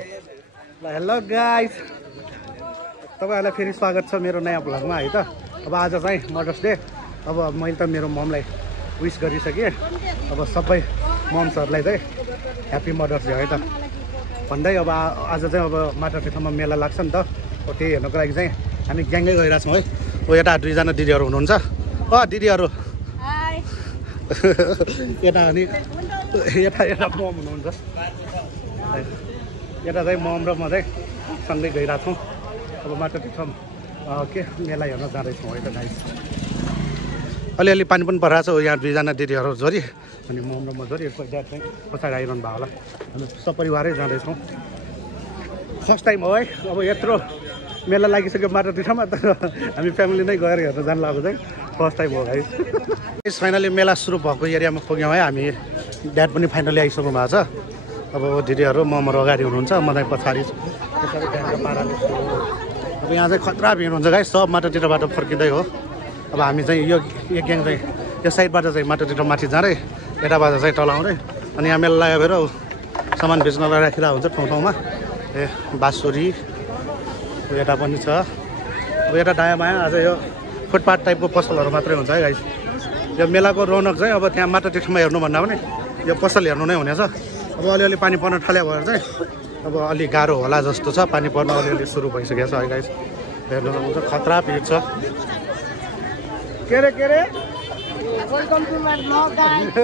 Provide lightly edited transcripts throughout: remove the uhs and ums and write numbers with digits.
Hello guys, तपाईहरुलाई फेरि स्वागत छ मेरो नयाँ भ्लगमा है त। अब आज चाहिँ मदर्स डे। अब मैले त मेरो ममलाई विश गरिसकेँ। अब सबै मम्सहरुलाई चाहिँ ह्यापी मदर्स डे है त भन्दै अब आज चाहिँ अब माटापिठामा मेला लाग्छ नि त। हो त्यही हेर्नको लागि चाहिँ हामी ग्याङै गइरहेको छौँ है। हो यता दुईजना दिदीहरू हुनुहुन्छ। दिदीहरू हाई। यता अनि यता मम हुनुहुन्छ। यता चाहिँ मम र म चाहिँ सँगै गइरहेको छौँ। अब माटापिठामा के मेला हेर्न जाँदैछौँ है त गाइस। अलिअलि पानी पनि परिरहेको छ। यहाँ दुईजना दिदीहरू जोरी अनि मम र म जोरी ड्याड चाहिँ पछाडि आइरहनु भयो होला। हामी सपरिवारै जाँदैछौँ। फर्स्ट टाइम हो है अब यत्रो मेला लागिसक्यो माटापिठामा, तर हामी फ्यामिली नै गएर हेर्न जानु लागेको चाहिँ फर्स्ट टाइम हो गाइस। फाइनली मेला सुरु भएको एरियामा पुग्यौँ है हामी। ड्याड पनि फाइनली आइसक्नु भएको छ। अब दिदीहरू ममहरू अगाडि हुनुहुन्छ, म चाहिँ पछाडि पछाडि ड्याडको पाराले। अब यहाँ चाहिँ खतरा भिड हुन्छ गाइस। सब माटापिठाबाट फर्किँदै हो। अब हामी चाहिँ यो ग्याङ चाहिँ यो साइडबाट चाहिँ माटापिठा माथि जाँदै यताबाट चाहिँ तल आउँदै अनि यहाँ मेला लाग्यो भएर सामान बेच्नलाई राखिरहेको हुन्छ ठाउँ ठाउँमा। बाँसुरी यता पनि छ। अब यता दायाँ बायाँ आज यो फुटपाथ टाइपको पसलहरू मात्रै हुन्छ है गाइस। यो मेलाको रौनक चाहिँ अब त्यहाँ माटापिठामा हेर्नुभन्दा पनि यो पसल हेर्नु नै हुनेछ। अब अलिअलि पानी पर्न थाल्यो भएर चाहिँ अब अलि गाह्रो होला जस्तो छ। पानी पर्न अलिअलि सुरु भइसकेको छ है गाइस। हेर्नु सक्नुहुन्छ खतरा भिड छ। के रे welcome to my blog guys.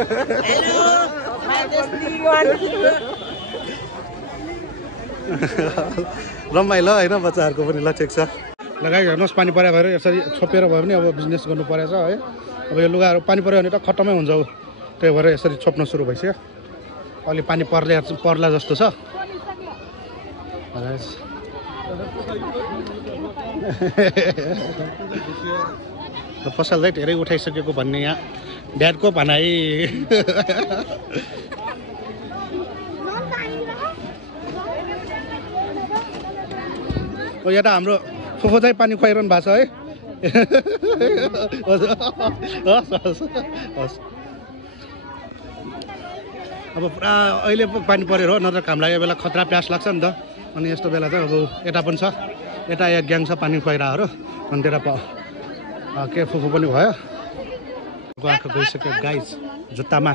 Hello रमाइलो होइन बच्चाहरूको पनि ल ठिक छ। लगाइ हेर्नुहोस् पानी पर्यो भएर यसरी छोपेर भयो भने अब बिजनेस गर्नु परेछ है। अब यो लुगाहरू पानी पऱ्यो भने त खत्तमै हुन्छ। त्यही भएर यसरी छोप्न सुरु भइसक्यो। अलि पानी पर्ला जस्तो छ। पसल चाहिँ धेरै उठाइसकेको भन्ने यहाँ ड्याडको भनाइ। यता हाम्रो फुफू चाहिँ पानी खुवाइरहनु भएको छ है। अब पुरा अहिले पानी परेर हो, नत्र घाम लागेको बेला खतरा प्यास लाग्छ नि त। अनि यस्तो बेला चाहिँ अब यता पनि छ, यता एक ग्याङ छ पानी खुवाइरहेको। अनि त्यता के फुफू पनि भयो। आँखा गइसक्यो गाइस जुत्तामा।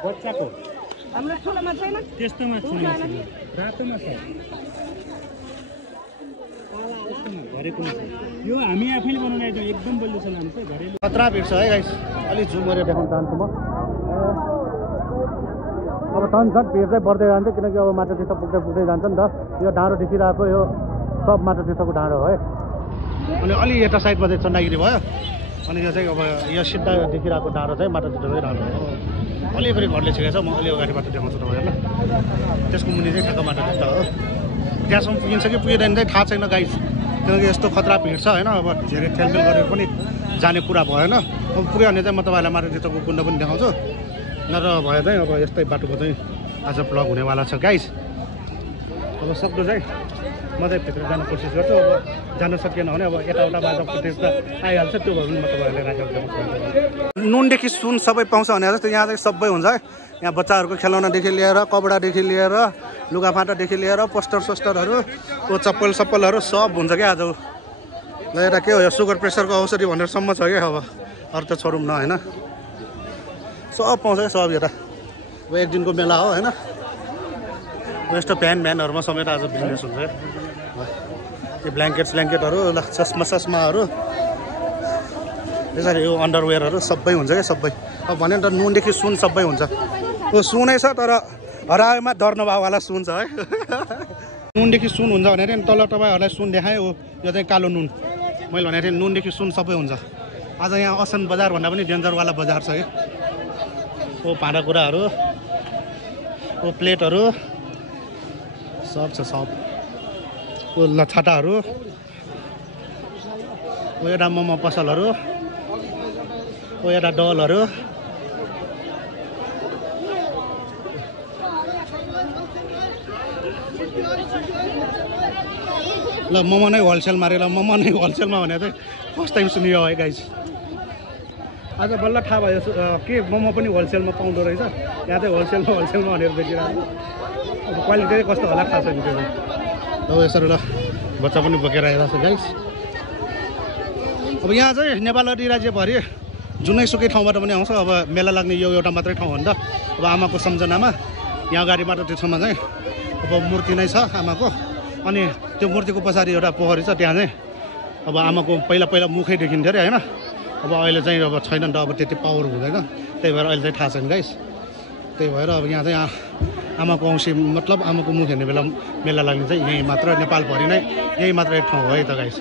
बच्चाको हाम्रो ठुलोमा छैन, त्यस्तोमा छैन, रातोमा छ, घरेको यो हामी आफैले बनाउने आइटम एकदम बलियो छ। नाम चाहिँ घरेलु। खतरा भिड छ है गाइस। अलि जुम गरेर देखाउन चाहन्छु म। अब झन् भिड चाहिँ बढ्दै जान्छ किनकि अब माटापिठा पुग्दै जान्छ नि त। यो डाँडो देखिरहेको यो सब माटापिठाको डाँडो हो है। अनि अलि यता साइडमा चाहिँ चण्डागिरी भयो। अनि यो चाहिँ अब यो सिधा देखिरहेको डाँडो चाहिँ माटापिठाकै डाँडो हो। अलिकति घरले छिकेको छ, म अलि अगाडिबाट देखाउँछु तपाईँहरूलाई। त्यसको मुनि चाहिँ ठ्याक्क माटापिठा हो। त्यहाँसम्म पुगिन्छ कि पुगिँदैन चाहिँ थाहा छैन गाइस, किनकि यस्तो खतरा भिड छ होइन। अब धेरै ठेलमेल गरेर पनि जाने कुरा भएन। अब पुग्यो भने चाहिँ म तपाईँहरूलाई माटापिठाको कुण्ड पनि देखाउँछु। नत्र भए चाहिँ अब यस्तै बाटोको चाहिँ आज ब्लग हुनेवाला छ गाइस। अब सक्दो चाहिँ म चाहिँ भित्र जान कोसिस गर्छु। अब जान सकिएन भने अब यताउता बाटो फुटेज त आइहाल्छ। त्यो भयो भने म तपाईँहरूलाई राखेर देखाउँछु। नुनदेखि सुन सबै पाउँछ भने जस्तो यहाँ चाहिँ सबै हुन्छ है। यहाँ बच्चाहरूको खेलौनादेखि लिएर कपडादेखि लिएर लुगाफाटादेखि लिएर पोस्टर सोस्टरहरू चप्पल सप्पलहरू सब हुन्छ क्या आज। ल यता के हो यो सुगर प्रेसरको औषधि भनेरसम्म छ क्या। अब अरू त छोडौँ न होइन, सब पाउँछ क्या सब यता। अब एक दिनको मेला हो होइन। यस्तो भ्यानहरूमा समेत आज बिजनेस हुन्छ क्या। त्यो ब्ल्याङ्केटहरू चस्मा सस्माहरू त्यसरी यो अन्डरवेयरहरू सबै हुन्छ क्या सबै। अब भन्यो नि त नुनदेखि सुन सबै हुन्छ। त्यो सुनै छ तर हरायोमा डर नभएवाला सुन छ है। नुनदेखि सुन हुन्छ भने नि तल तपाईँहरूलाई सुन देखाएँ। हो यो चाहिँ कालो नुन। मैले भनेको थिएँ नुनदेखि सुन सबै हुन्छ। आज यहाँ असन बजार भन्दा पनि डेन्जरवाला बजार छ कि। ओ भाँडाकुँडाहरू, ओ प्लेटहरू सब छ सब। ओ लछाटाहरू, ओ एउटा मोमो पसलहरू, ओ एउटा डलहरू, ल मोमो नै होलसेल मारेर मोमो नै होलसेलमा भने चाहिँ फर्स्ट टाइम सुनियो है गाइज आज बल्ल थाहा भयो के मोमो पनि होलसेलमा पाउँदो रहेछ यहाँ चाहिँ होलसेलमा भनेर बेचिरहेको अब क्वालिटी चाहिँ कस्तो होला थाहा छैन त्यो चाहिँ अब यसरी ल बच्चा पनि बोकेर आइरहेको छ गाइज अब यहाँ चाहिँ नेपाल अधिराज्यभरि जुनैसुकै ठाउँबाट पनि आउँछ अब मेला लाग्ने यो एउटा मात्रै ठाउँ हो नि त अब आमाको सम्झनामा यहाँ अगाडिबाट त्यो ठाउँमा चाहिँ अब मूर्ति नै छ आमाको अनि त्यो मूर्तिको पछाडि एउटा पोखरी छ त्यहाँ चाहिँ अब आमाको पहिला मुखै देखिन्थ्यो अरे होइन अब अहिले चाहिँ अब छैन नि त अब त्यति पावर हुँदैन त्यही भएर अहिले चाहिँ थाहा छैन गाइस त्यही भएर अब यहाँ चाहिँ आमाको औँसी मतलब आमाको मुख हेर्ने बेला मेला लाग्ने चाहिँ यहीँ मात्र नेपालभरि नै यही मात्र एक ठाउँ हो है त गाइस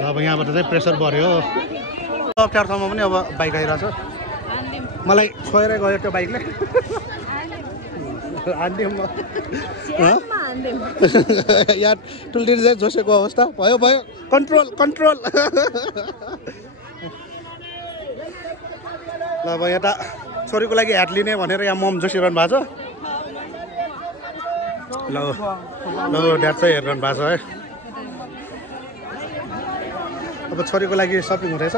र अब यहाँबाट चाहिँ प्रेसर बढ्यो अप्ठ्यारो ठाउँमा पनि अब बाइक आइरहेछ मलाई छोएरै गयो त्यो बाइकले यहाँ टुल्टिर चाहिँ जोसेको अवस्था भयो कन्ट्रोल ल अब यता छोरीको लागि ह्याट लिने भनेर यहाँ मम जोसिरहनु भएको छ ल ड्याड चाहिँ हेरिरहनु भएको छ है अब छोरीको लागि सपिङ हुँदैछ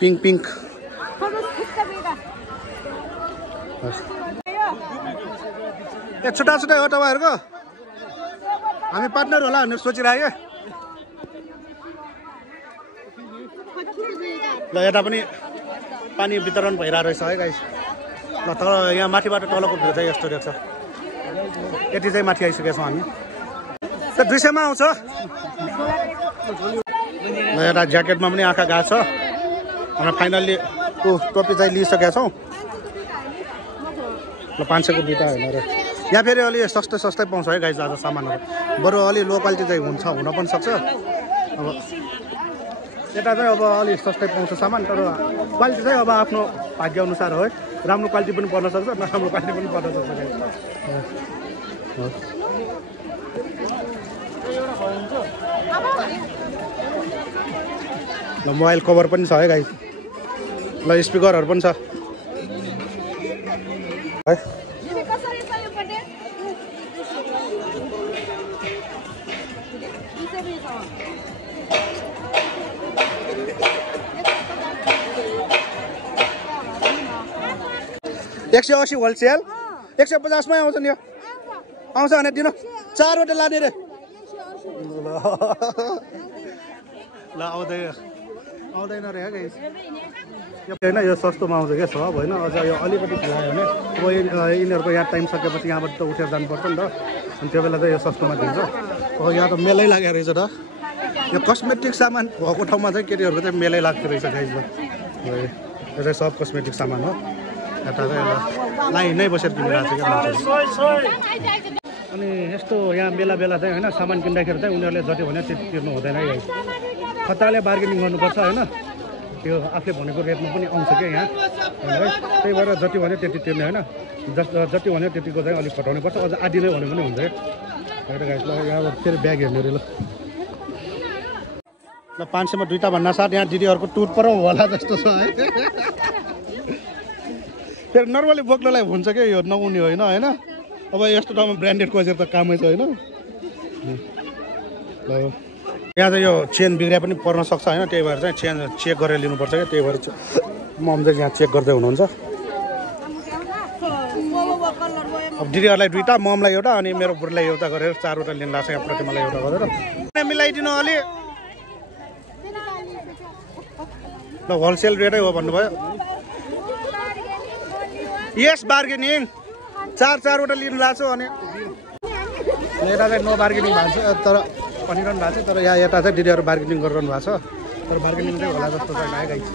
पिङ्क ए छुट्टा हो तपाईँहरूको हामी पार्टनर होला भनेर सोचिरहेको ल यता पनि पानी वितरण भइरहेको रहेछ है गाइस ल तर यहाँ माथिबाट तलको भ्यू चाहिँ यस्तो देख्छ यति चाहिँ माथि आइसकेका छौँ हामी त दृश्यमा आउँछ ल यता ज्याकेटमा पनि आँखा गएको छ अनि फाइनल्ली टोपी चाहिँ लिइसकेका छौँ ल 500 को दुईवटा होइन र यहाँ फेरि अलि सस्तै पाउँछ है गाइस आज सामानहरू बरु अलि लो क्वालिटी चाहिँ हुन पनि सक्छ अब यता चाहिँ अब अलि सस्तै पाउँछ सामान तर क्वालिटी चाहिँ अब आफ्नो भाग्य अनुसार हो है राम्रो क्वालिटी पनि पर्न सक्छ नराम्रो क्वालिटी पनि पर्न सक्छ ल मोबाइल कभर पनि छ है गाइस ल स्पिकरहरू पनि छ है 180 होलसेल 150 मै आउँछ नि यो आउँछ भने दिनु 4 वटा लाने रे ल आउँदैन रे गाइस यो हैन यो सस्तोमा आउँछ के सब हैन अझ यो अलिकति खिलायो भने अब यिनीहरुको यहाँ टाइम सकेपछि यहाँबाट त उठेर जानु पर्छ नि त अनि त्यो बेला चाहिँ यो सस्तोमा दिन्छ अब यहाँ त मेलै लागेको रहेछ त यो कस्मेटिक सामान भएको ठाउँमा चाहिँ केटीहरुको चाहिँ मेलै लाग्दो रहेछ गाइस ल यो चाहिँ सब कस्मेटिक सामान हो यता चाहिँ लाइन नै बसेर किनिरहेको छ क्या मान्छेले अनि यस्तो यहाँ बेला चाहिँ हैन सामान किन्दाखेरि चाहिँ उनीहरुले जति भने त्यति तिर्नु हुँदैन है खतराले बार्गेनिङ गर्नुपर्छ हैन त्यो आफूले भनेको रेटमा पनि आउँछ क्या यहाँ है त्यही भएर जति भने त्यति तिर्ने हैन जति भने त्यतिको चाहिँ अलिक घटाउनु पर्छ अझ आधी नै भने पनि हुन्छ है गाइस ल यहाँ फेरि ब्याग हेर्नु रे ल 500 मा दुईटा भन्ना साथ यहाँ दिदीहरुको टुर पर होला जस्तो छ है फेरि नर्मली बोक्नलाई हुन्छ के यो नहुने होइन हैन अब यस्तो ठाउँमा ब्रान्डेड खोजेर त कामै छ हैन ल यहाँ चाहिँ यो चेन बिग्रिया पनि पर्न सक्छ हैन त्यही भएर चाहिँ चेन चेक गरेर लिनुपर्छ के त्यही भएर मम चाहिँ यहाँ चेक गर्दै हुनुहुन्छ अब दिदीहरुलाई दुईटा ममलाई एउटा अनि मेरो बुढीलाई एउटा गरेर 4 वटा लिन लाग्छ यहाँ प्रतिमालाई एउटा गरेर मिलाइदिनु अलि ल होलसेल रेटै हो भन्नुभयो यस बार्गेनिङ 4 वटा लिन लाग्छ अनि यता चाहिँ नो बार्गेनिङ भएको छ तर भनिरहनु भएको छ तर यहाँ यता चाहिँ दिदीहरु बार्गेनिङ गरिरहनु भएको छ तर बार्गेनिङ चाहिँ होला जस्तो छैन है गाइस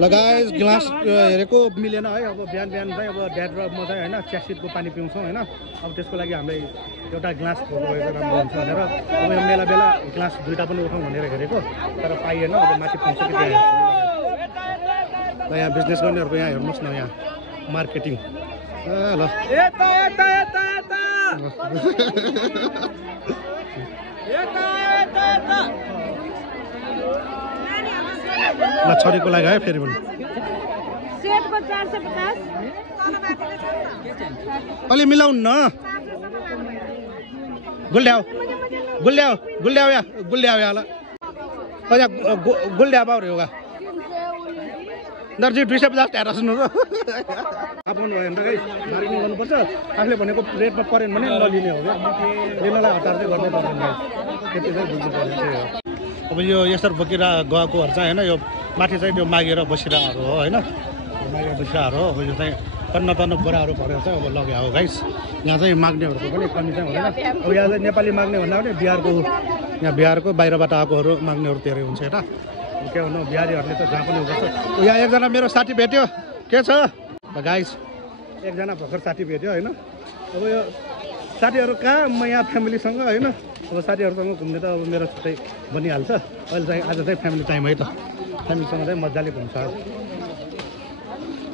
ल गाइस ग्लास हेरेको मिलेन है अब बिहान चाहिँ अब ड्याड र म चाहिँ हैन च्यासिटको पानी पिउँछौँ हैन अब त्यसको लागि हामीलाई एउटा ग्लास खोज्नु भएको राम्रो हुन्छ भनेर अब यो बेला ग्लास दुईटा पनि उठाउँ भनेर हेरेको तर पाइएन अब माथि पाउँछ कि त्यहाँ ल यहाँ बिजनेस गर्नेहरुको यहाँ हेर्नुहोस् न यहाँ मार्केटिङ ल ल छोरीको लागि है फेरि पनि सेटको 450 अलि मिलाउनु न गुल्ड्याउ गुल्ड्याउ गुल्ड्याउ या गुल्ड्याउ या ल अझ गुल्ड्याउ बाउरे होगा दर्जी 250 ट्यारा सुन्नु आफ्नो बार्गेनिङ गर्नुपर्छ आफूले भनेको रेटमा परेन भने नलिने हो क्या लिनलाई हतार चाहिँ गर्नै पर्दैन त्यति चाहिँ बुझ्नु पर्ने अब यो यसरी बोकेर गएकोहरू चाहिँ होइन यो माथि चाहिँ त्यो मागेर बसिरहेको हो होइन मागेर बसिरहेको हो यो चाहिँ तन्न तन्न बोराहरू भरेर चाहिँ अब लग्यो हो गाइस यहाँ चाहिँ माग्नेहरूको पनि कमी चाहिँ हुँदैन अब यहाँ चाहिँ नेपाली माग्ने भन्दा पनि बिहारको यहाँ बिहारको बाहिरबाट आएकोहरू माग्नेहरू धेरै हुन्छ होइन के भन्नु बिहारीहरूले त जहाँ पनि हुँदैछ यहाँ एकजना मेरो साथी भेट्यो के छ गाइस एकजना भर्खर साथी भेट्यो होइन अब यो साथीहरू कहाँ म यहाँ फ्यामिलीसँग होइन अब साथीहरूसँग घुम्ने त अब मेरो छुट्टै बनिहाल्छ अहिले चाहिँ आज चाहिँ फ्यामिली टाइम है त फ्यामिलीसँग चाहिँ मजाले घुम्छ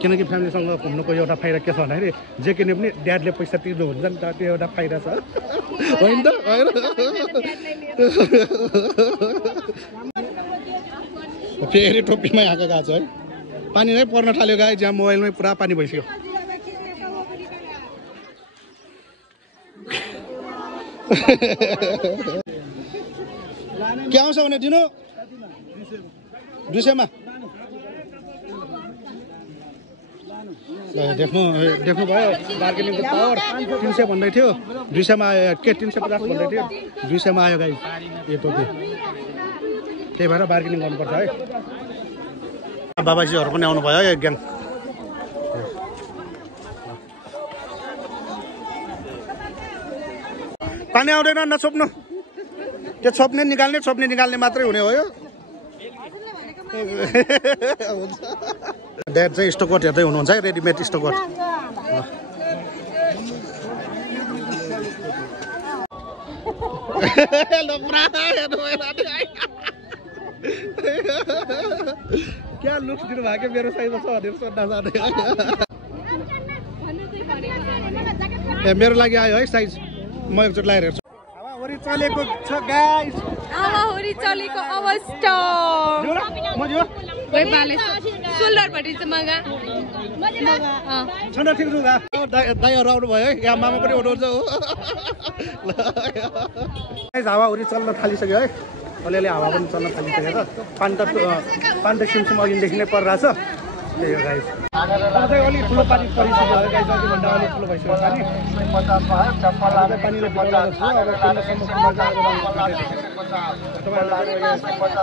किनकि फ्यामिलीसँग घुम्नुको एउटा फाइदा के छ भन्दाखेरि जे किने पनि ड्याडले पैसा तिर्नुहुन्छ नि त त्यो एउटा फाइदा छ होइन त फेरि टोपीमै आएको गएको छ है पानी नै पर्न थाल्यो गाई जहाँ मोबाइलमै पुरा पानी भइसक्यो के आउँछ भने दिनु 200 मा देख्नु भयो बार्गेनिङको पावर 300 भन्दै थियो 200 मा आयो के 350 भन्दै थियो 200 मा आयो गाई यो टोपी त्यही भएर बार्गेनिङ गर्नुपर्छ है बाबाजीहरू पनि आउनु भयो एक ग्याङ पानी आउँदैन नछोप्नु त्यो छोप्ने निकाल्ने मात्रै हुने हो यो ड्याड चाहिँ स्टोकट हेर्दै हुनुहुन्छ है रेडिमेड स्टोकट क्या लुक्स दिनु भएको मेरो साइजमा छ भनेर सोध्न जाने ए मेरो लागि आयो है साइज म एकचोटि लगाएर हेर्छु हावाहुरी चलेको छ गाइस हावाहुरी चलेको अवस्था सोल्डरपट्टि चाहिँ मगा छन ठिक छु दाइहरू आउनु भयो है यहाँ मामा पनि उठाउँछ हो हावाहुरी चल्न थालिसक्यो है अलिअलि हावा पनि चल्न थालिसकेको छ पानी त सिमसिम अघिदेखि नै परिरहेछ त्यही हो गाइस चाहिँ अलिक ठुलो पानी परिसक्यो है गाइस अघिभन्दा अलिक ठुलो भइसक्यो पानीले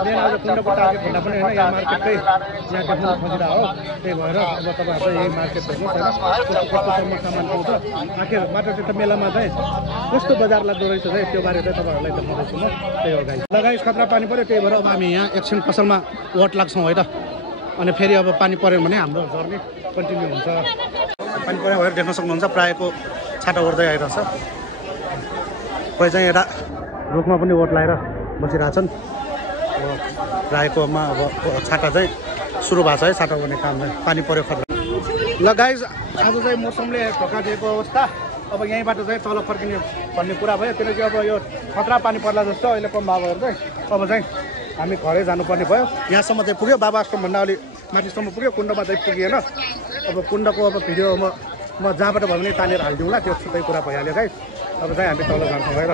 मेन आज कुण्ड पटाएको भन्दा पनि होइन यहाँ मार्केटकै यहाँ देख्नु खोजिरहेको हो त्यही भएर अब तपाईँहरू यही मार्केट हेर्नुहोस् होइन कस्तोसम्म सामान पाउँछ आखिर माटाटिटा मेलामा चाहिँ कस्तो बजार लाग्दो रहेछ है त्यो बारे चाहिँ तपाईँहरूलाई देखाउँदैछु म त्यही हो गाइस ल गाइस खतरा पानी पऱ्यो त्यही भएर अब हामी यहाँ एकछिन पसलमा वाट लाग्छौँ है त अनि फेरि अब पानी पऱ्यो भने हाम्रो जर्नी कन्टिन्यू हुन्छ पानी पऱ्यो भएर देख्न सक्नुहुन्छ प्रायःको छाता ओर्दै आइरहेछ कोही चाहिँ यता रुखमा पनि ओट लगाएर बसिरहेछन् अब प्रायःकोमा अब छाता चाहिँ सुरु भएको छ है छाता ओर्ने काम चाहिँ पानी पऱ्यो खतरा ल गाइस आज चाहिँ मौसमले धोका दिएको अवस्था अब यहीँबाट चाहिँ तल फर्किने भन्ने कुरा भयो किनकि अब यो खतरा पानी पर्ला जस्तो अहिले कम भएर चाहिँ अब चाहिँ हामी घरै जानुपर्ने भयो यहाँसम्म चाहिँ पुग्यो बाबा आश्रमभन्दा अलिक माथिसम्म पुग्यो कुण्डमा चाहिँ पुगेन अब कुण्डको अब भिडियो म जहाँबाट भयो भने तानेर हालिदिउँला त्यो छुट्टै कुरा भइहाल्यो गाइस अब चाहिँ हामी तल जान्छौँ गएर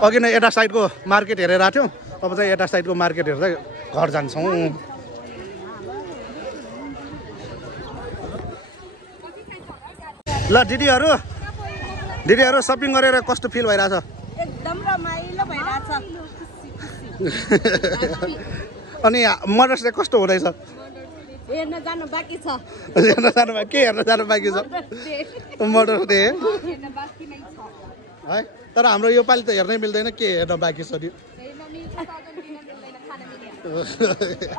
अघि नै यता साइडको मार्केट हेरेर आएको थियौँ अब चाहिँ यता साइडको मार्केट हेर्दै घर जान्छौँ ल दिदीहरू सपिङ गरेर कस्तो फिल भइरहेछ एकदम अनि मदर्स डे कस्तो हुँदैछ हेर्न जानु बाँकी छ हेर्न जानु के हेर्न जानु बाँकी छ मदर्स डे है तर हाम्रो यो पालि त हेर्नै मिल्दैन के हेर्न बाँकी छ नि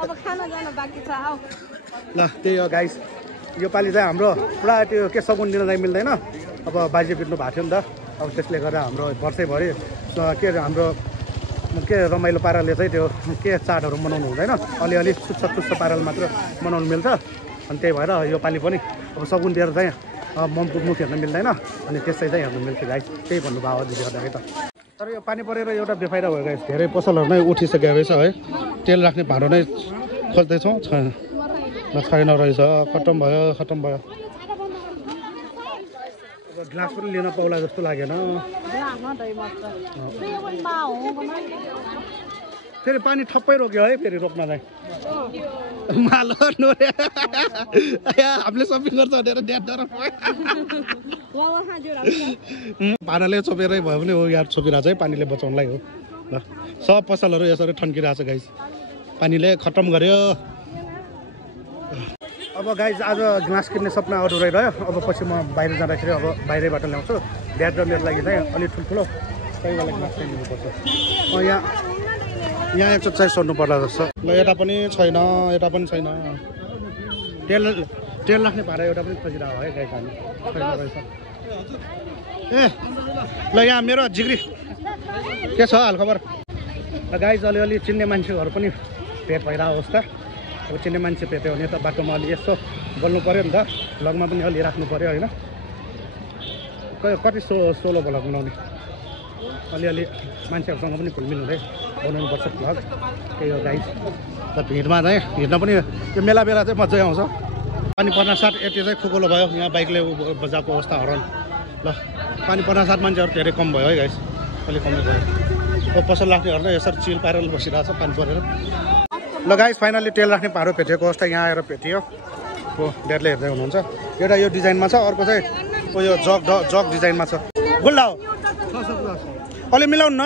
अब खाना जानु बाँकी छ आऊ ल त्यही हो गाइस यो पालि चाहिँ हाम्रो पुरा त्यो के सगुन दिन चाहिँ मिल्दैन अब बाजे बित्नु भएको थियो नि त अब त्यसले गर्दा हाम्रो वर्षैभरि के हाम्रो के रमाइलो पाराले चाहिँ त्यो के चाडहरू मनाउनु हुँदैन अलिअलि सुस्त पाराले मात्र मनाउनु मिल्छ अनि त्यही भएर यो पालि पनि अब सगुन दिएर चाहिँ ममको मुख हेर्न मिल्दैन अनि त्यसै चाहिँ हेर्नु मिल्छ गाइस त्यही भन्नुभयो हो दिदी गर्दाखेरि त तर यो पानी परेर एउटा बेफाइदा भयो गाइस धेरै पसलहरू नै उठिसकेको रहेछ है तेल राख्ने भाँडो नै खोज्दैछौँ छैन रहेछ खत्तम भयो ग्लास पनि लिन पाउला जस्तो लागेन फेरि पानी ठप्पै रोक्यो है फेरि रोक्नलाई मालो नोरे हामीले सपिङ गर्छ भनेर ड्याड डर भाँडाले छोपेरै भयो भने हो यार छोपिरहेको छ है पानीले बचाउनलाई हो ल सब पसलहरू यसरी ठन्किरहेको छ गाइस पानीले खत्तम गर्यो अब गाइज आज ग्लास किन्ने सपना अधुरै रह्यो अब पछि म बाहिर जाँदाखेरि अब बाहिरैबाट ल्याउँछु ड्याड र मेरो लागि चाहिँ अलिक ठुल्ठुलो सहीवाला ग्लास चाहिँ लिनुपर्छ यहाँ एकचोटि चाहिँ सोध्नु पर्ला जस्तो ल यता पनि छैन तेल राख्ने भाँडा एउटा पनि खोजिरहेको है गाई खानु छैन रहेछ ए ल यहाँ मेरो जिग्री के छ हालखबर गाइज अलिअलि चिन्ने मान्छेहरू पनि भेट भइरहेको अवस्था अब चिन्ने मान्छे भेट्यो भने त बाटोमा अलि यसो बोल्नु पऱ्यो नि त भ्लगमा पनि अलि राख्नु पऱ्यो होइन कति सोलो भ्लग बनाउने अलिअलि मान्छेहरूसँग पनि घुलमिल हुँदै बनाउनुपर्छ भ्लग त्यही हो गाइस त भिडमा चाहिँ हिँड्न पनि त्यो मेला चाहिँ मजै आउँछ पानी पर्न साथ यति चाहिँ खुकुलो भयो यहाँ बाइकले बजाएको अवस्था हरन ल पानी पर्न साथ मान्छेहरू धेरै कम भयो है गाइस अलिक कमै भयो पसल राख्नेहरू नै यसरी चिल पारेर बसिरहेको छ पानी परेर ल गाइस फाइनली तेल राख्ने भाँडो भेटेको अवस्था यहाँ आएर भेटियो हो ड्याडले हेर्दै हुनुहुन्छ एउटा यो डिजाइनमा छ अर्को चाहिँ यो जग डिजाइनमा छ गुल्ला हो अलि मिलाउनु न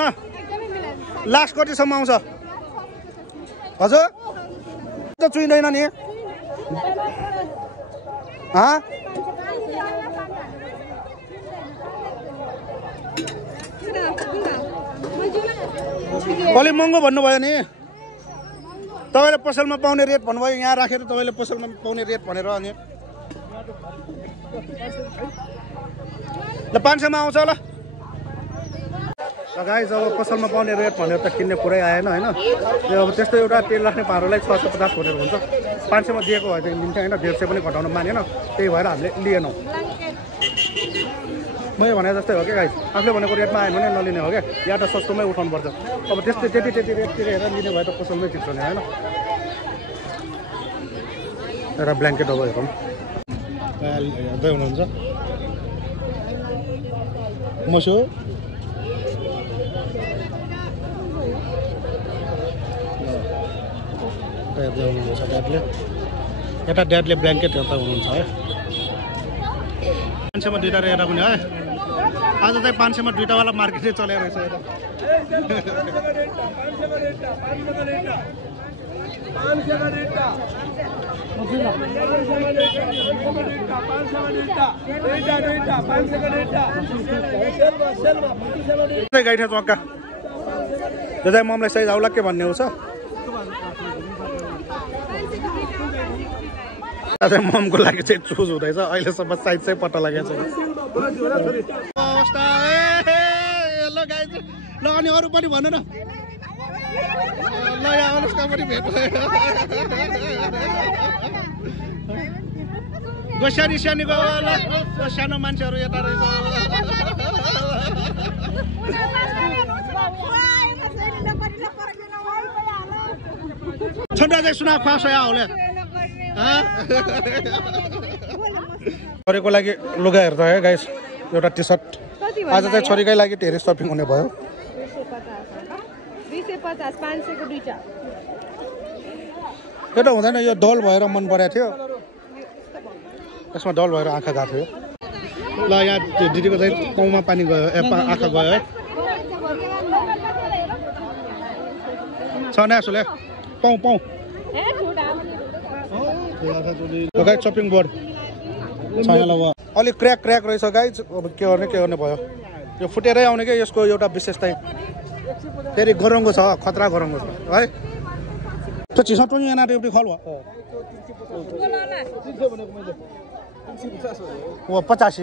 लास्ट कतिसम्म आउँछ हजुर त चुइँदैन नि अलि महँगो भन्नुभयो नि तपाईँले पसलमा पाउने रेट भन्नुभयो यहाँ राखेर तपाईँले पसलमा पाउने रेट भनेर अनि ल 500मा आउँछ ल गाइस अब पसलमा पाउने रेट भनेर त किन्ने कुरै आएन होइन त्यो अब त्यस्तो एउटा तेल राख्ने भाँडोलाई 650 भनेर हुन्छ 500मा दिएको भए चाहिँ लिन्थ्यो होइन 150 पनि घटाउन मानेन त्यही भएर हामीले लिएनौँ मैले भने जस्तै हो क्या गाइस आफूले भनेको रेटमा आएन भने नलिने हो क्या या त सस्तोमै उठाउनुपर्छ अब त्यस्तै त्यति रेटतिर हेरेर लिने भए त पसलमै ठिक छ नि होइन एउटा ब्ल्याङ्केट अब हेरौँ हेर्दै हुनुहुन्छ मसो हेर्दै हुनुहुन्छ ड्याडले यता ड्याडले ब्ल्याङ्केट हेर्दा हुनुहुन्छ है 500मा दुईवटा र एउटा पनि है आज चाहिँ 500मा दुईवटावाला मार्केटै चलेको रहेछ यता गाइठा चक्का त्यो चाहिँ ममलाई साइज आउला के भन्ने हो छ ममको लागि चाहिँ चुज हुँदैछ अहिलेसम्म साइज चाहिँ पत्ता लागेको छैन अवस्था ल गाइस ल अनि अरू पनि भन्नु न ल यहाँ अनुष्का पनि भेट गोस्यानी सानीको ल सानो मान्छेहरू यता रहेछ छोटा चाहिँ सुना खुवास होला छोरीको लागि लुगा हेर्दा है गाइस एउटा टी सर्ट आज चाहिँ छोरीकै लागि धेरै सपिङ हुने भयो 250 500 को दुईटा त्यो त हुँदैन यो डल भएर मन परेको थियो यसमा डल भएर आँखा गएको थियो ल यहाँ दिदीको चाहिँ पाउमा पानी गयो आँखा गयो है छ नै सुले पाउँ पाउँ गाइज चपिङ बोर्ड छैन अब अलिक क्र्याक क्र्याक रहेछ गाइज अब के गर्ने भयो यो फुटेरै आउने क्या यसको एउटा विशेषता फेरि गरौँको छ खतरा गरौँको छ है त्यो चिसो टुनी एना एउटी खल भयो 85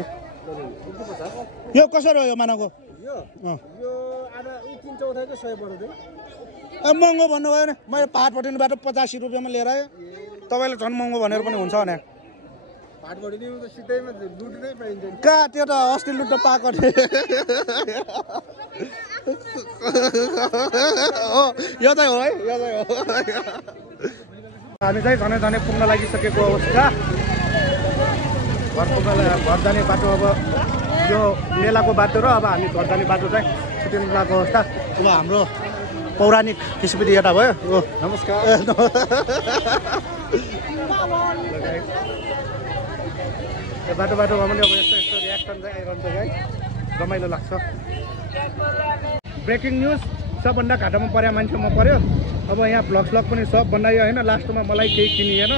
यो कसरी हो यो मानाको महँगो भन्नुभयो नि मैले पाटपट्टिबाट 85 रुपियाँमा लिएर आएँ तपाईँले झन् महँगो भनेर पनि हुन्छ भने कहाँ त्यो त अस्ति लुट्न पाएको यो चाहिँ हो है यो चाहिँ हो हामी चाहिँ झनै पुग्न लागिसकेको अवस्था घर जाने बाटो अब यो मेलाको बाटो र अब हामी घर जाने बाटो चाहिँ छुट्टिनु लागेको अवस्था अब हाम्रो पौराणिक किसिमले यता भयो नमस्कार बाटोमा पनि अब यस्तो रियाक्सन चाहिँ आइरहन्छ है रमाइलो लाग्छ ब्रेकिङ न्युज सबभन्दा घाटामा परेको मान्छे म पर्यो अब यहाँ भ्लग पनि सब बनायो होइन लास्टमा मलाई केही किनिएन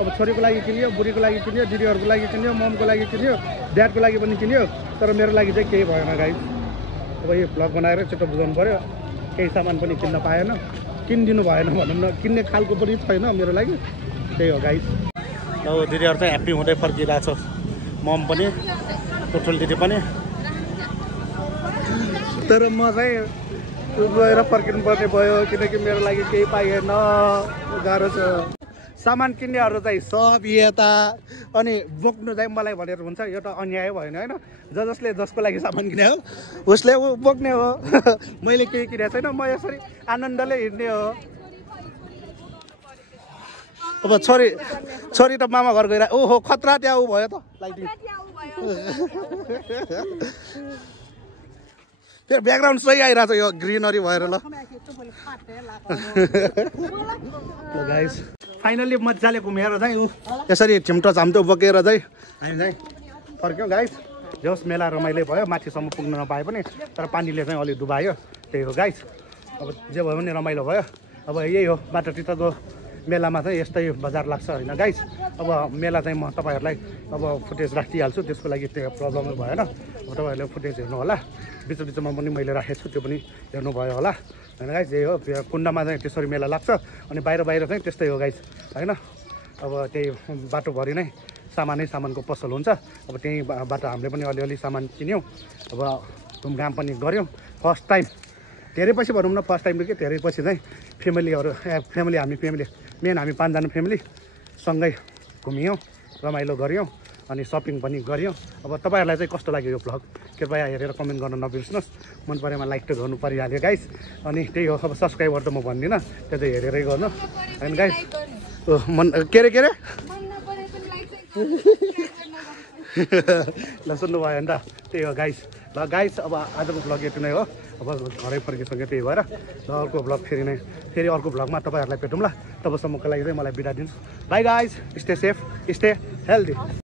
अब छोरीको लागि किनियो बुढीको लागि किनियो दिदीहरूको लागि किनियो ममको लागि किनियो ड्याडको लागि पनि किनियो तर मेरो लागि चाहिँ केही भएन गाइस अब यो भ्लग बनाएर छिटो बुझाउनु पऱ्यो केही सामान पनि किन्न पाएन किनिदिनु भएन भनौँ न किन्ने खालको पनि छैन मेरो लागि त्यही हो गाइस अब दिदीहरू चाहिँ ह्याप्पी हुँदै फर्किरहेको छ मम पनि टोटल दिदी पनि तर म चाहिँ गएर फर्किनु पर्ने भयो किनकि मेरो लागि केही पाइएन गाह्रो छ सामान किन्नेहरू चाहिँ सब यता अनि बोक्नु चाहिँ मलाई भनेर हुन्छ यो त अन्याय भएन होइन जसले जसको लागि सामान किने हो उसले बोक्ने हो मैले केही किनेको छैन म यसरी आनन्दले हिँड्ने हो अब छोरी त मामा घर गएर ओहो खतरा त्यहाँ ऊ भयो त लाइटिङ फेरि ब्याकग्राउन्ड सही आइरहेको छ यो ग्रिनरी भएर ल गाइस फाइनल्ली मजाले घुमेर चाहिँ ऊ यसरी छिम्टो झाम्टो बोकेर चाहिँ हामी चाहिँ फर्क्यौँ गाइस जस मेला रमाइलो भयो माथिसम्म पुग्न नपाए पनि तर पानीले चाहिँ अलिक डुबायो त्यही हो गाइस अब जे भयो भने रमाइलो भयो अब यही हो बाटोतिरको मेलामा चाहिँ यस्तै बजार लाग्छ होइन गाइस अब मेला चाहिँ म तपाईँहरूलाई अब फुटेज राखिहाल्छु त्यसको लागि त्यो प्रब्लम भएन अब तपाईँहरूले फुटेज हेर्नु होला बिचमा पनि मैले राखेको छु त्यो पनि हेर्नुभयो होला होइन गाइस यही हो कुण्डमा चाहिँ त्यसरी मेला लाग्छ अनि बाहिर चाहिँ त्यस्तै हो गाइस होइन अब त्यही बाटोभरि नै सामानको पसल हुन्छ अब त्यहीँबाट हामीले पनि अलिअलि सामान किन्यौँ अब घुमघाम पनि गऱ्यौँ फर्स्ट टाइम धेरै पछि भनौँ न फर्स्ट टाइम कि धेरै पछि चाहिँ फ्यामिली मेन हामी 5 जना फ्यामिली सँगै घुमियौँ रमाइलो गऱ्यौँ अनि सपिङ पनि गऱ्यौँ अब तपाईँहरूलाई चाहिँ कस्तो लाग्यो यो भ्लग कृपया हेरेर कमेन्ट गर्न नबिर्सिनुहोस् मन परेमा लाइक त गर्नु परिहाल्यो गाइस अनि त्यही हो अब सब्सक्राइबर त म भन्दिनँ त्यो चाहिँ हेरेरै गर्नु होइन गाइस के अरे ल सुन्नुभयो नि त त्यही हो गाइस ल गाइस अब आजको भ्लग यति नै हो अब घरै फर्किसक्यो त्यही भएर ल अर्को भ्लग फेरि अर्को भ्लगमा तपाईँहरूलाई भेटौँ ल तबसम्मको लागि चाहिँ मलाई बिदा दिन्छु by guys stay safe stay healthy